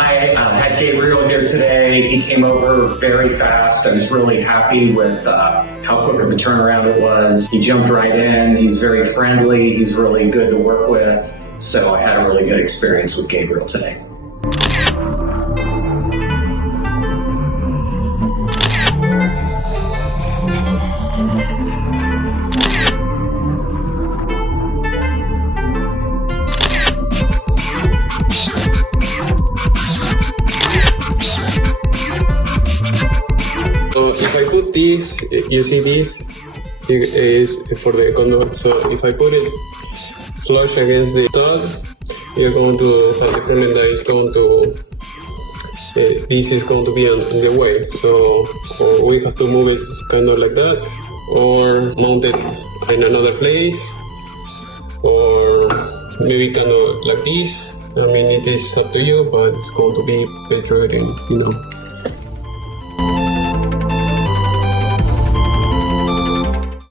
Hi, I had Gabriel here today. He came over very fast. I was really happy with how quick of a turnaround it was. He jumped right in. He's very friendly. He's really good to work with. So I had a really good experience with Gabriel today. So if I put this, you see this is for the conduit. So if I put it flush against the stud, you're going to have the element that is going to, this is going to be in the way. So we have to move it kind of like that, or mount it in another place, or maybe kind of like this. I mean, it is up to you, but it's going to be better, you know.